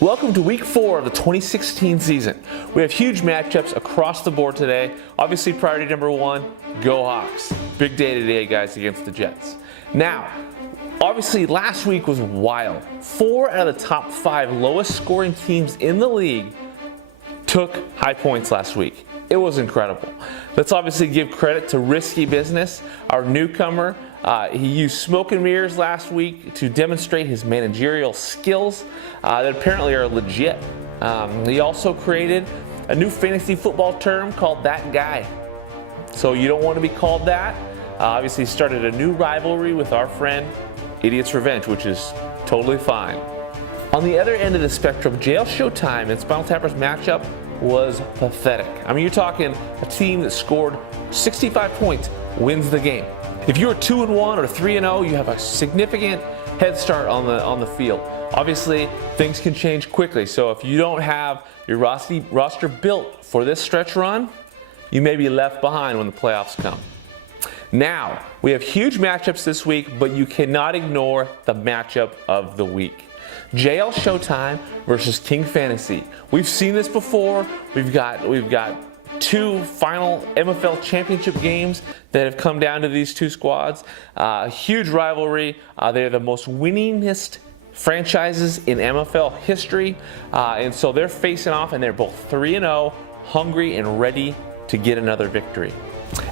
Welcome to week 4 of the 2016 season. We have huge matchups across the board today. Obviously, priority number 1, go Hawks. Big day today, guys, against the Jets. Now, obviously, last week was wild. 4 out of the top 5 lowest scoring teams in the league took high points last week. It was incredible. Let's obviously give credit to Risky Business, our newcomer. He used smoke and mirrors last week to demonstrate his managerial skills that apparently are legit. He also created a new fantasy football term called That Guy. So you don't want to be called that. Obviously, he started a new rivalry with our friend Idiot's Revenge, which is totally fine. On the other end of the spectrum, JL Showtime and Spinal Tapper's matchup was pathetic. I mean, you're talking a team that scored 65 points wins the game. If you're 2-1 or 3-0, you have a significant head start on the field. Obviously, things can change quickly, so if you don't have your roster built for this stretch run, you may be left behind when the playoffs come. Now, we have huge matchups this week, but you cannot ignore the matchup of the week. JL Showtime versus King Fantasy. We've seen this before. We've got 2 final MFL championship games that have come down to these 2 squads. Huge rivalry. They're the most winningest franchises in MFL history. And so they're facing off, and they're both 3-0, hungry and ready to get another victory.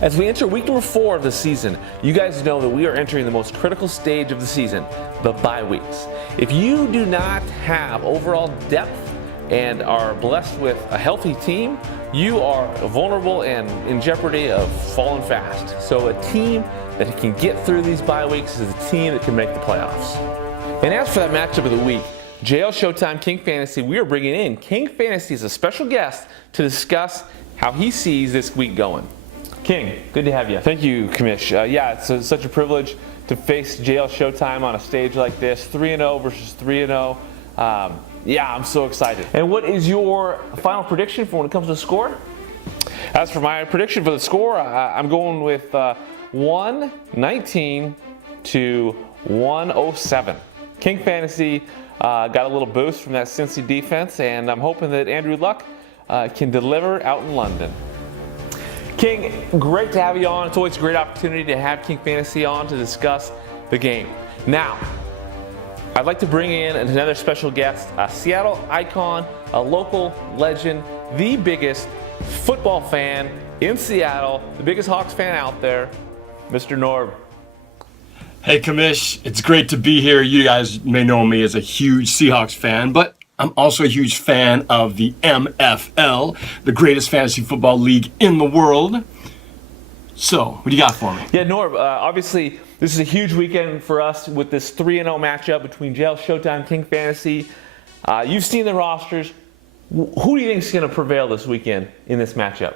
As we enter week number 4 of the season, you guys know that we are entering the most critical stage of the season, the bye weeks. If you do not have overall depth and are blessed with a healthy team, you are vulnerable and in jeopardy of falling fast. So a team that can get through these bye weeks is a team that can make the playoffs. And as for that matchup of the week, JL Showtime King Fantasy, we are bringing in King Fantasy as a special guest to discuss how he sees this week going. King, good to have you. Thank you, Commish. Yeah, it's such a privilege to face JL Showtime on a stage like this, 3-0 versus 3-0. Yeah, I'm so excited. And what is your final prediction for when it comes to the score? As for my prediction for the score, I'm going with 119 to 107. King Fantasy got a little boost from that Cincy defense, and I'm hoping that Andrew Luck can deliver out in London. King, great to have you on. It's always a great opportunity to have King Fantasy on to discuss the game. Now, I'd like to bring in another special guest, a Seattle icon, a local legend, the biggest football fan in Seattle, the biggest Hawks fan out there, Mr. Norb. Hey, Commish, it's great to be here. You guys may know me as a huge Seahawks fan, but I'm also a huge fan of the MFL, the greatest fantasy football league in the world. So, what do you got for me? Yeah, Norb, obviously, this is a huge weekend for us with this 3-0 matchup between JL Showtime, King Fantasy. You've seen the rosters. Who do you think is going to prevail this weekend in this matchup?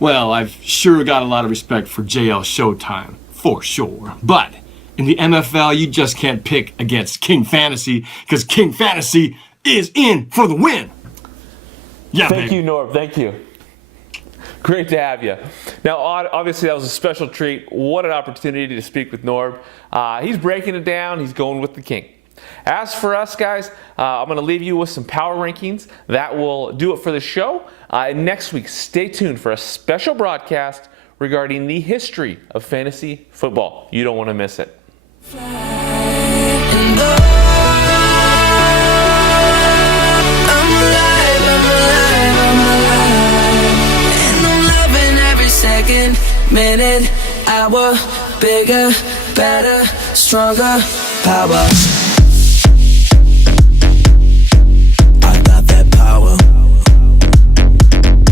Well, I've sure got a lot of respect for JL Showtime, for sure. But in the MFL, you just can't pick against King Fantasy because King Fantasy is in for the win. Yeah, Thank you, Norb. Thank you. Great to have you. Now, obviously, that was a special treat. What an opportunity to speak with Norb. He's breaking it down. He's going with the King. As for us, guys, I'm going to leave you with some power rankings. That will do it for the show. And next week, stay tuned for a special broadcast regarding the history of fantasy football. You don't want to miss it. Second, minute, hour, bigger, better, stronger, power.